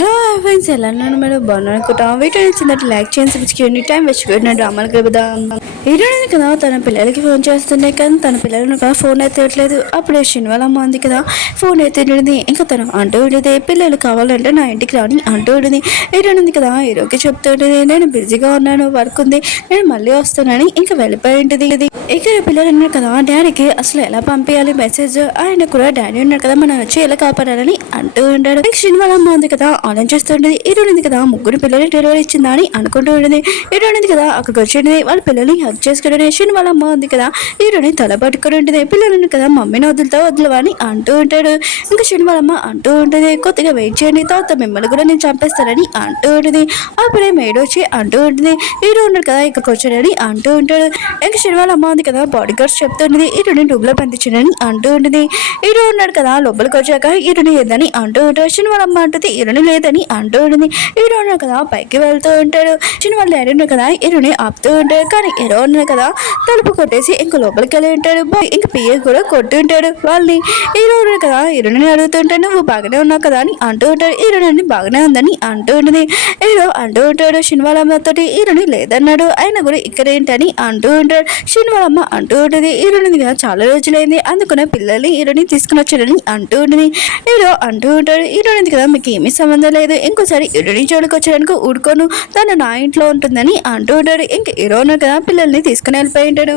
Hello friends, ఎలా ఉన్నాను madam? బాగున్నాను అనుకుంటాం. వీడియో నచ్చిందంటే లైక్ చేయండి, సబ్స్క్రైబ్ చేయండి. టైం వేస్ట్ పెట్టిన డ్రామాలకు వెళ్దాం. హీరోయిన్ కదా తన పిల్లలకి ఫోన్ చేస్తుండే, కానీ తన పిల్లలను కదా ఫోన్ ఎత్తట్లేదు. అప్పుడే శనివారమ్మ ఉంది కదా ఫోన్ ఎత్తిండి. ఇంకా తను అంటూ ఉండేది, పిల్లలు కావాలంటే నా ఇంటికి రాని అంటూ ఉండేది. హీరోయిన్ ఉంది కదా హీరోకి చెప్తుండేది, నేను బిజీగా ఉన్నాను, వర్క్ ఉంది, నేను మళ్ళీ వస్తానని ఇంకా వెళ్ళిపోయి ఉంటుంది. ఇక్కడ పిల్లలు ఉన్నారు కదా, డాడీకి అసలు ఎలా పంపించాలి మెసేజ్. ఆయన కూడా డాడీ ఉన్నారు కదా, మనం వచ్చి ఎలా కాపాడాలని అంటూ ఉంటాడు. శనివారమ్మ ఉంది కదా ఆలోచిస్తుండేది. హీరోయిన్ కదా ముగ్గురు పిల్లలు డెలివరీ ఇచ్చిందా అని అనుకుంటూ ఉండేది. హీరోయిన్ కదా అక్కడికి వచ్చింది, వాళ్ళ పిల్లల్ని హక్ చేసుకుని శనివారమ్మ ఉంది కదా హీరోయిన్ తల పట్టుకుని ఉంటుంది. పిల్లలను కదా మమ్మీని వదులువా అని అంటూ ఉంటాడు. ఇంకా శనివారమ్మ అంటూ ఉంటుంది, కొద్దిగా వెయిట్ చేయండి, తర్వాత మిమ్మల్ని కూడా నేను చంపేస్తానని అంటూ ఉంటుంది. అప్పుడే మేడ వచ్చి అంటూ ఉంటుంది, హీరో ఉన్నాడు కదా ఇక్కడికి వచ్చాడని అంటూ ఉంటాడు. ఇంకా శనివారమ్మ ఉంది కదా బాడీ గార్డ్స్ చెప్తుండేది, హీరోని డూబ్లో పంపించాడని అంటూ ఉంటుంది. హీరో ఉన్నాడు కదా లోపలికి వచ్చాక హీరోని లేదని అంటూ ఉంటాడు. శనివారమ్మ అంటుంది హీరోని లేదని అంటూ ఉంటుంది. హీరో ఉన్నాడు కదా పైకి వెళ్తూ ఉంటాడు. శనివారం డాడీ ఉన్నాడు కదా హీరోని ఆపుతూ ఉంటాడు. కానీ హీరో ఉన్నాడు కదా తలుపు కొట్టేసి ఇంక లోపలికి వెళ్ళి ఉంటాడు. ఇంక పిఏ కూడా కొట్టు ఉంటాడు వాళ్ళని. హీరో ఉన్నాడు కదా హీరోని అడుగుతుంటాడు, నువ్వు బాగానే ఉన్నావు కదా అని అంటూ ఉంటాడు. హీరోని బాగానే ఉందని అంటూ ఉంటుంది. హీరో అంటూ ఉంటాడు శనివారమ్మ తోటి, హీరోని లేదన్నాడు, ఆయన కూడా ఇక్కడ ఏంటని అంటూ ఉంటాడు. శనివారమ్మ అంటూ ఉంటుంది, హీరోని కదా చాలా రోజులైంది, అందుకనే పిల్లల్ని హీరోని తీసుకుని వచ్చాడని అంటూ ఉంటుంది. హీరో అంటూ ఉంటాడు, హీరోని కదా మీకు ఏమీ సంబంధం లేదు, ఇంకోసారి హీరోని జోలికి వచ్చాడనుకో ఊడుకోను, తను నా ఇంట్లో ఉంటుందని అంటూ ఉంటాడు. ఇంకా హీరో కదా పిల్లల్ని తీసుకుని వెళ్ళిపోయి ఉంటాడు.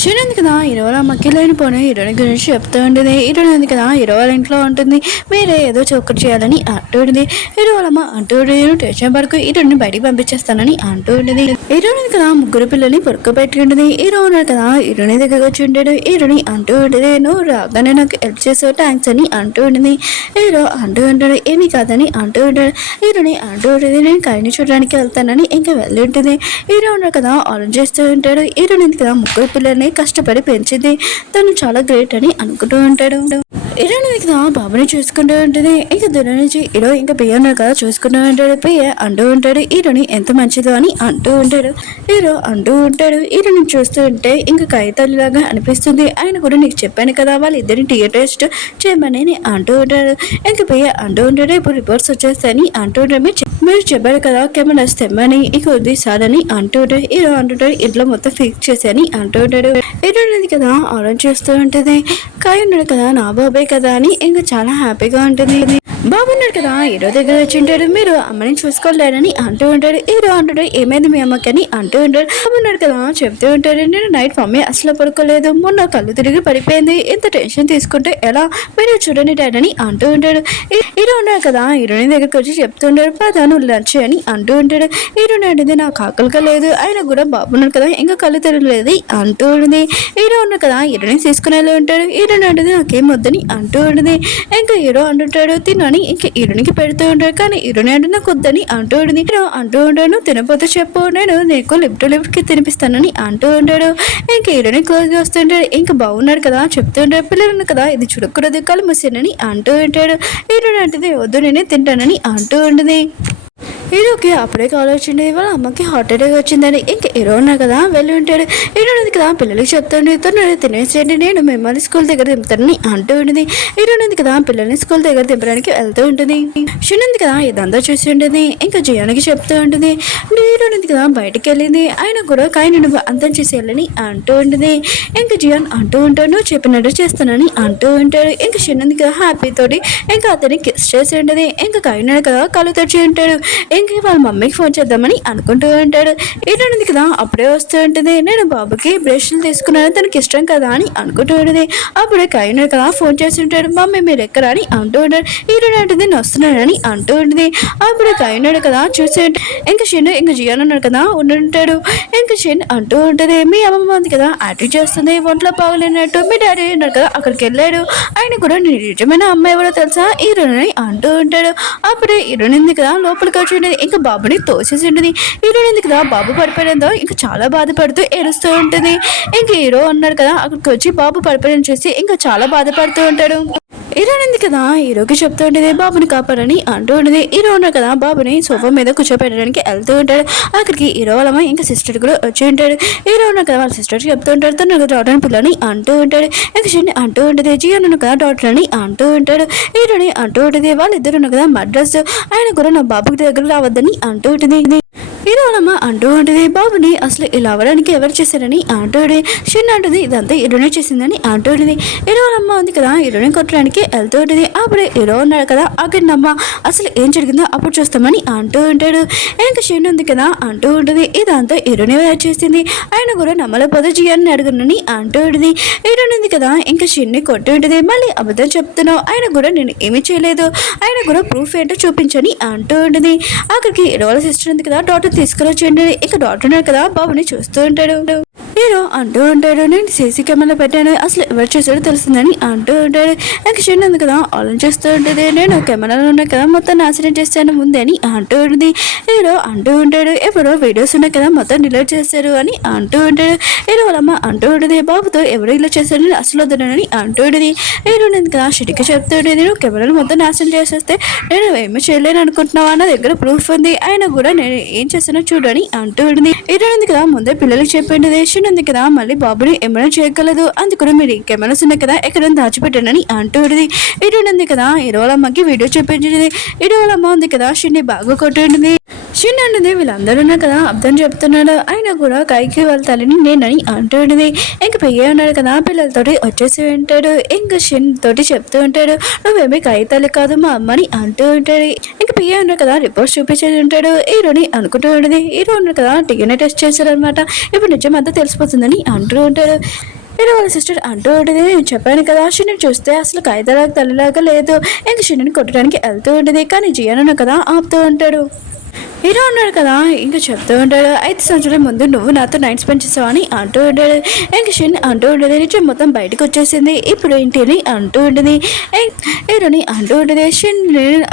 శని కదా హీరోల అమ్మకి లేనిపోయిన హీరోని గురించి చెప్తూ ఉంటుంది. హీరోయిన్ కదా హీరో వాళ్ళ ఇంట్లో ఉంటుంది, మీరే ఏదో చౌకట్ చేయాలని అంటూ ఉంటుంది. హీరో వాళ్ళమ్మ అంటూ ఉంటుంది, టెన్షన్ వరకు హీరోని బయటికి పంపించేస్తానని అంటూ ఉంటుంది. హీరోయిన్ కదా ముగ్గురు పిల్లల్ని పొరుక్కు పెట్టి ఉంటుంది. హీరో ఉన్నాడు కదా హీరోని దగ్గరకు వచ్చి ఉంటాడు. హీరోని అంటూ ఉంటుంది, నువ్వు రాగానే నాకు హెల్ప్ చేసావు, థ్యాంక్స్ అని అంటూ ఉంటుంది. హీరో అంటూ ఉంటాడు, ఏమీ కాదని అంటూ ఉంటాడు. హీరోని అంటూ ఉంటుంది, నేను కైని చూడడానికి వెళ్తానని ఇంకా వెళ్ళి ఉంటుంది. హీరో ఉన్నాడు కదా ఆలోచిస్తూ ఉంటాడు. హీరోయిన్ కదా ముగ్గురు పిల్లల్ని కష్టపడి పెంచింది, తను చాలా గ్రేట్ అని అనుకుంటూ ఉంటాడు. హీరోయిన్ కదా బాబుని చూసుకుంటూ ఉంటుంది. ఇంకా దూరం నుంచి హీరో ఇంకా పియ్య ఉన్నారు కదా చూసుకుంటూ ఉంటాడు. పియ్య అంటూ ఉంటాడు, హీరోని ఎంత మంచిదో అని అంటూ ఉంటాడు. హీరో అంటూ ఉంటాడు, హీరోని చూస్తూ ఉంటే ఇంకా కాగితాలులాగా అనిపిస్తుంది, ఆయన కూడా నీకు చెప్పాను కదా వాళ్ళిద్దరిని టీఏ టెస్ట్ చేయమని అంటూ ఉంటాడు. ఇంకా పియ్య అంటూ ఉంటాడు, ఇప్పుడు రిపోర్ట్స్ వచ్చేస్తాయని అంటూ ఉంటాడు. మీరు చెప్పారు కదా కెమెరాస్ తెమ్మని, ఇక వద్దు సారని అంటూ ఉంటాడు. హీరో అంటుంటాడు, ఇంట్లో మొత్తం ఫిక్స్ చేశాని అంటూ ఉంటాడు. హీరో కదా ఆలోచన చేస్తూ ఉంటుంది, కాయ ఉన్నాడు కదా నా బాబాయ్ కదా అని ఇంకా చాలా హ్యాపీగా ఉంటుంది. బాబు ఉన్నాడు కదా హీరో దగ్గర వచ్చి ఉంటాడు, మీరు అమ్మని చూసుకోలేరని అంటూ ఉంటాడు. హీరో అంటాడు, ఏమైంది మీ అమ్మకి అని అంటూ ఉంటాడు. బాబు ఉన్నాడు కదా చెప్తూ ఉంటాడు, నేను నైట్ మమ్మీ అసలు పడుకోలేదు, మొన్న కళ్ళు తిరిగి పడిపోయింది, ఇంత టెన్షన్ తీసుకుంటే ఎలా, మీరు చూడండి డాడీ అని అంటూ ఉంటాడు. హీరో ఉన్నాడు కదా హీరోయిన్ దగ్గరికి వచ్చి చెప్తూ ఉంటాడు, పదాను లంచ్ అని అంటూ ఉంటాడు. హీరోయిన్ అంటుంది, నాకు ఆకలిగా లేదు, ఆయన కూడా బాబు ఉన్నాడు కదా ఇంకా కళ్ళు తిరగలేదు అంటూ ఉంటుంది. హీరో ఉన్నాడు కదా హీరోయిన్ తీసుకుని వెళ్ళి ఉంటాడు. హీరోయిన్ అంటుంది, నాకేం వద్దని అంటూ ఉంటుంది. ఇంకా హీరో అంటుంటాడు, తినని ఇంకా హీరోనికి పెడుతూ ఉంటాడు. కానీ హీరోని అంటే నాకు వద్దని అంటూ ఉంటుంది. అంటూ ఉంటాడు, తినపోతే చెప్పు, నేను నీకు లిఫ్ట్ కి తినిపిస్తానని అంటూ ఉంటాడు. ఇంకా హీరోని క్లోజ్ గా వస్తుంటాడు. ఇంకా బాగున్నాడు కదా చెప్తూ ఉంటాడు, పిల్లలు కదా ఇది చూడకూడదు కళ్ళు మూసానని అంటూ ఉంటాడు. హీరోని అంటే వద్దు నేనే తింటానని అంటూ ఉంటుంది. హీరోకి అప్పుడే కాల్ వచ్చింది, వాళ్ళ అమ్మకి హార్ట్ అటాక్ వచ్చిందని. ఇంకా హీరో ఉన్నా కదా వెళ్ళి ఉంటాడు. హీరో కదా పిల్లలకి చెప్తాడు, తను తినేసేయండి, నేను మిమ్మల్ని స్కూల్ దగ్గర దింపుతానని అంటూ ఉంటుంది. హీరో కదా పిల్లల్ని స్కూల్ దగ్గర దింపడానికి వెళ్తూ ఉంటుంది. శునంది కదా ఇదంతా చూసి ఉంటుంది. ఇంకా జయానికి చెప్తూ ఉంటుంది, హీరో కదా బయటకు వెళ్ళింది, ఆయన కూడా కాయని నువ్వు అంతం చేసేయాలని అంటూ ఉంటుంది. ఇంకా జియాన్ అంటూ ఉంటాడు, నువ్వు చెప్పినట్టు చేస్తానని అంటూ ఉంటాడు. ఇంకా శునంది కదా హ్యాపీ తోటి ఇంకా అతన్ని కిస్ చేసి ఉంటుంది. ఇంకా కాయనాడు కదా కళ్ళు తెచ్చి ఉంటాడు. ఇంకా వాళ్ళ మమ్మీకి ఫోన్ చేద్దామని అనుకుంటూ ఉంటాడు. ఏంటంటుంది కదా అప్పుడే వస్తూ ఉంటుంది, నేను బాబుకి బ్రష్లు తీసుకున్నాను, తనకి ఇష్టం కదా అని అనుకుంటూ ఉంటుంది. అప్పుడే కైనాడు కదా ఫోన్ చేసి ఉంటాడు, మమ్మీ మీరు ఎక్కడ అని అంటూ ఉంటాడు. హీరోయిన్ అంటుంది, నేను వస్తున్నానని అంటూ ఉంటుంది. అప్పుడే కైనాడు కదా చూసి ఇంకా షెన్ ఇంకా జియాన్ ఉన్నాడు కదా ఉండుంటాడు. ఇంకా షెన్ అంటూ ఉంటుంది, మీ అమ్మమ్మ ఉంది కదా యాక్టివ్ చేస్తుంది, ఒంట్లో బాగలేనట్టు, మీ డాడీ ఉన్నాడు కదా అక్కడికి వెళ్ళాడు, ఆయన కూడా నీ నిజమైన అమ్మాయి ఎవరో తెలుసా హీరోయిన్ అంటూ ఉంటాడు. అప్పుడే హీరోయిన్ కదా లోపలికి వచ్చి ఇంకా బాబుని తోసేసి ఉంటుంది. హీరోయిన్ కదా బాబు పడిపోయిందో ఇంకా చాలా బాధపడుతూ ఏడుస్తూ ఉంటుంది. ఇంకా హీరో అన్నాడు కదా అక్కడికి వచ్చి బాబు పడిపోయిన చూసి ఇంకా చాలా బాధపడుతూ ఉంటాడు. హీరోయిన్ ఉంది కదా హీరోకి చెప్తూ ఉండేది బాబుని కాపాడని అంటూ ఉండేది. హీరో ఉన్నాడు కదా బాబుని సోఫా మీద కూర్చోపెట్టడానికి వెళ్తూ ఉంటాడు. అక్కడికి హీరో వాళ్ళ ఇంకా సిస్టర్ కూడా వచ్చి ఉంటాడు. హీరో ఉన్నాడు కదా వాళ్ళ సిస్టర్ చెప్తూ ఉంటాడు తను డాక్టర్ పిల్లని అంటూ ఉంటాడు. ఇంకా షిన్ని అంటూ ఉంటుంది జియాన్ ఉన్న కదా డాక్టర్ అని అంటూ ఉంటాడు. హీరోని అంటూ ఉంటుంది వాళ్ళిద్దరు ఉన్న కదా మద్రాస్ ఆయన కూడా నా బాబుకి దగ్గర రావద్దని అంటూ ఉంటుంది. హీరోనమ్మ అంటూ ఉంటుంది బాబుని అసలు ఇలా అవ్వడానికి ఎవరు చేశారని అంటూడి. షిన్ అంటుంది ఇదంతా హీరోనే చేసిందని అంటూ ఉంటుంది. హీరోనమ్మ ఉంది కదా హీరోని కొట్టడానికి వెళ్తూ ఉంటుంది. అప్పుడే హీరో ఉన్నాడు కదా అక్కడమ్మ అసలు ఏం జరిగిందో అప్పుడు చూస్తామని అంటూ ఉంటాడు. ఇంకా షిన్ ఉంది కదా అంటూ ఉంటుంది ఇదంతా హీరోనే చేసింది ఆయన కూడా నమ్మలేకపోతే జియాన్ని అడుగునని అంటూ ఉంటుంది. హీరోని ఉంది కదా ఇంకా షిన్ని కొట్టి ఉంటుంది. మళ్ళీ అబద్ధం చెప్తున్నావు ఆయన కూడా నేను ఏమీ చేయలేదు ఆయన కూడా ప్రూఫ్ ఏంటో చూపించని అంటూ ఉంటుంది. అక్కడికి హీరో వాళ్ళ సిస్టర్ ఉంది కదా డాక్టర్ తీసుకురొచ్చండి. ఇక డాక్టర్ ఉన్నాడు కదా బాబుని చూస్తూ ఉంటాడు. హీరో అంటూ ఉంటాడు నేను సీసీ కెమెరా పెట్టాను అసలు ఎవరు చేసాడో తెలుస్తుందని అంటూ ఉంటాడు. నాకు షిన్ ఉంది కదా ఆలోచిస్తూ ఉంటుంది నేను కెమెరాలో ఉన్నాయి కదా మొత్తం నాశనం చేస్తాను ముందే అని అంటూ ఉంటుంది. హీరో అంటూ ఉంటాడు ఎప్పుడో వీడియోస్ ఉన్నాయి కదా మొత్తం డిలీట్ చేశారు అని అంటూ ఉంటాడు. హీరో వాళ్ళమ్మ అంటూ ఉంటుంది బాబుతో ఎవరు ఇలా చేశారని అసలు వద్దనని అంటూ ఉంటుంది. హీరో నేను కదా షిటికి చెప్తూ ఉంటుంది నేను కెమెరాలు మొత్తం నాశనం చేసేస్తే నేను ఏమీ చేయలేను అనుకుంటున్నావా నా దగ్గర ప్రూఫ్ ఉంది ఆయన కూడా నేను ఏం చేస్తానో చూడని అంటూ ఉంటుంది. హీరో ఉంది కదా ముందే పిల్లలకి చెప్పింది ఉంది కదా మళ్ళీ బాబుని ఏమైనా చేయగలదు అందుకు మీరు కెమెరాస్ ఉన్నాయి కదా ఎక్కడ దాచిపెట్టానని అంటూ ఉంటుంది. హీరోయిన్ ఉంది కదా హీరో వాళ్ళ అమ్మకి వీడియో చెప్పించింది. హీరో వాళ్ళ అమ్మ ఉంది కదా షిన్ని బాగా కొట్టింది. షిన్ అనేది వీళ్ళందరూ ఉన్నా కదా అర్థం చెప్తున్నాడు ఆయన కూడా కైకి వాళ్ళ తల్లిని నేనని అంటూ ఉంటుంది. ఇంక పెయ్య ఉన్నాడు కదా పిల్లలతోటి వచ్చేసి ఉంటాడు. ఇంకా షిన్ తోటి చెప్తూ ఉంటాడు నువ్వేమీ కై తల్లి కాదు మా అమ్మని అంటూ ఉంటాడు. ఇంక పెయ్య ఉన్నాడు కదా రిపోర్ట్స్ చూపించేది ఉంటాడు. హీరోని అనుకుంటూ ఉంటుంది హీరో ఉన్నాడు కదా టీఎన్ఏ టెస్ట్ చేశారనమాట ఇప్పుడు నిజం అంతా తెలిసిపోతుందని అంటూ ఉంటాడు. హీరో వాళ్ళ సిస్టర్ అంటూ ఉంటుంది నేను చెప్పాను కదా షిన్ని చూస్తే అసలు కాగితాలకు తల్లిలాగా లేదు ఇంక షిన్ని కొట్టడానికి వెళ్తూ ఉంటుంది కానీ జియాన్ కదా ఆపుతూ ఉంటాడు. హీరో ఉన్నాడు కదా ఇంకా చెప్తూ ఉంటాడు 5 సంవత్సరాల ముందు నువ్వు నాతో నైట్ స్పెండ్ చేసావు అని అంటూ ఉంటాడు. ఇంక షిన్ అంటూ ఉంటుంది నిజం మొత్తం బయటకు వచ్చేసింది ఇప్పుడు ఏంటి అని అంటూ ఉంటుంది. హీరోని అంటూ ఉంటుంది షిన్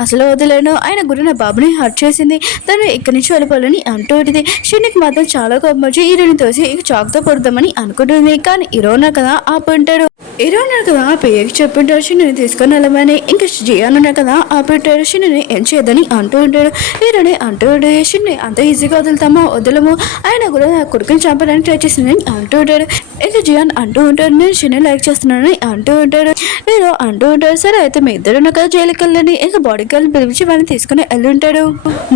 అసలు వదలేను ఆయన గురి నా బాబుని హర్ట్ చేసింది తను ఇక్కడి నుంచి వెళ్ళిపోవాలని అంటూ ఉంటుంది. షిన్కి మాత్రం చాలా కోపం వచ్చి హీరోని తోసి ఇక చాక్తో పొడదామని అనుకుంటుంది కానీ హీరో ఉన్నా కదా ఆపుంటాడు. హీరో ఉన్నాడు కదా పేరుకి చెప్పుంటాడు షిన్ని తీసుకొని వెళ్ళమని ఇంకా జియాన్ ఉన్నా కదా ఆపుంటాడు షిన్ని ఏం చేయదని అంటూ ఉంటాడు. హీరోని అంటూ షిన్ని అంత ఈజీగా వదులుతామా వదలము ఆయన కూడా నా కొడుకుని చంపడానికి ట్రై చేసిందని అంటూ ఉంటాడు. ఇంకా జియాన్ అంటూ ఉంటాడు నేను షిన్ని లైక్ చేస్తున్నానని అంటూ ఉంటాడు. హీరో అంటూ ఉంటాడు సరే అయితే మీ ఇద్దరు ఉన్న కదా జైలుకి వెళ్ళండి ఇంకా బాడీ గార్డ్ పిలిపించి వాళ్ళని తీసుకుని వెళ్ళుంటాడు.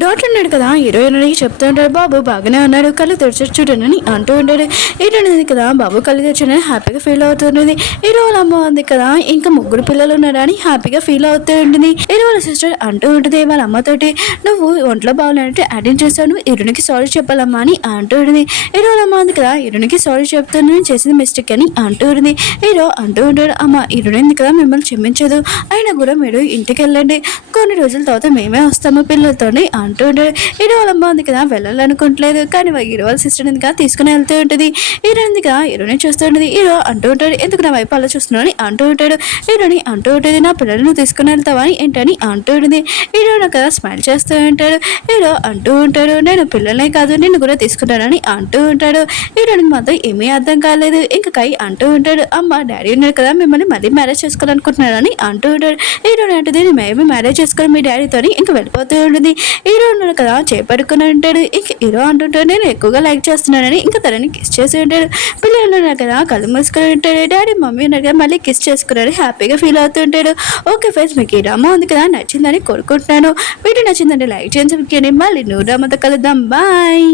డాక్టర్ ఉన్నాడు కదా హీరోయిన్ చెప్తూ ఉంటాడు బాబు బాగానే ఉన్నాడు కళ్ళు తెరిచి చూడనని అంటూ ఉంటాడు. హీరోయిన్ ఉంది కదా బాబు కళ్ళు తెరిచిన హ్యాపీగా ఫీల్ అవుతుంది. హీరో వాళ్ళ అమ్మ ఉంది కదా ఇంకా 3 పిల్లలు ఉన్నారని హ్యాపీగా ఫీల్ అవుతూ ఉంటుంది. హీరో వాళ్ళ సిస్టర్ అంటూ ఉంటుంది వాళ్ళ అమ్మతోటి నువ్వు ఒంట్లో బాగున్నట్టు యాక్టింగ్ చేస్తాను హీరోనికి సారీ చెప్పాలమ్మా అని అంటూ ఉంటుంది. హీరో వాళ్ళ అమ్మ ఉంది కదా హీరోనికి సారీ చెప్తాను నేను చేసిన మిస్టేక్ అని అంటూ ఉంటుంది. హీరో అంటూ ఉంటాడు అమ్మ హీరోయిన్ ఉంది కదా మిమ్మల్ని క్షమించదు అయినా కూడా మీరు ఇంటికి వెళ్ళండి కొన్ని రోజుల తర్వాత మేమే వస్తాము పిల్లలతో అంటూ ఉంటాడు. హీరో వాళ్ళ అమ్మ ఉంది కదా వెళ్ళాలనుకోవట్లేదు కానీ హీరో వాళ్ళ సిస్టర్ ఉంది కదా తీసుకుని వెళ్తూ ఉంటుంది. హీరో ఉంది కదా హీరోని చూస్తూ ఉంటుంది. హీరో అంటూ ఉంటాడు ఎందుకు నా వైపు అలా చూస్తున్నావు అని అంటూ ఉంటాడు. హీరోని అంటూ ఉంటుంది నా పిల్లలను తీసుకుని వెళ్తావా అని ఏంటని అంటూ ఉంటుంది. హీరో కదా స్మైల్ చేస్తూ ఉంటాడు. హీరో అంటూ ఉంటాడు నేను పిల్లలే కాదు నిన్ను కూడా తీసుకుంటానని అంటూ ఉంటాడు. హీరోయిన్ మాత్రం ఏమీ అర్థం కాలేదు. ఇంకా కై అంటూ ఉంటాడు అమ్మ డాడీ ఉన్నాడు కదా మిమ్మల్ని మళ్ళీ మ్యారేజ్ చేసుకోవాలనుకుంటున్నాడని అంటూ ఉంటాడు. హీరోయిన్ అంటుంది మేమే మ్యారేజ్ చేసుకొని మీ డాడీతో ఇంకా వెళ్ళిపోతూ ఉంటుంది. హీరో ఉన్నాడు కదా చేపడుకుని ఉంటాడు. ఇంక హీరో అంటుంటాడు నేను ఎక్కువగా లైక్ చేస్తున్నానని ఇంకా తనని కిస్ చేసి ఉంటాడు. పిల్లలు ఉన్నారు కదా కళ్ళు మూసుకొని ఉంటాడు. డాడీ మమ్మీ ఉన్నారు కదా మళ్ళీ కిస్ చేసుకున్నాడు హ్యాపీగా ఫీల్ అవుతూ ఉంటాడు. ఓకే ఫ్రెండ్స్ మీకు ఈ డ్రామా ఉంది కదా నచ్చిందని కోరుకుంటున్నాను. వీడియో నచ్చిందంటే లైక్ చేయండి మళ్ళీ నువ్వు డ్రామాతో కలుద్దాం బాయ్.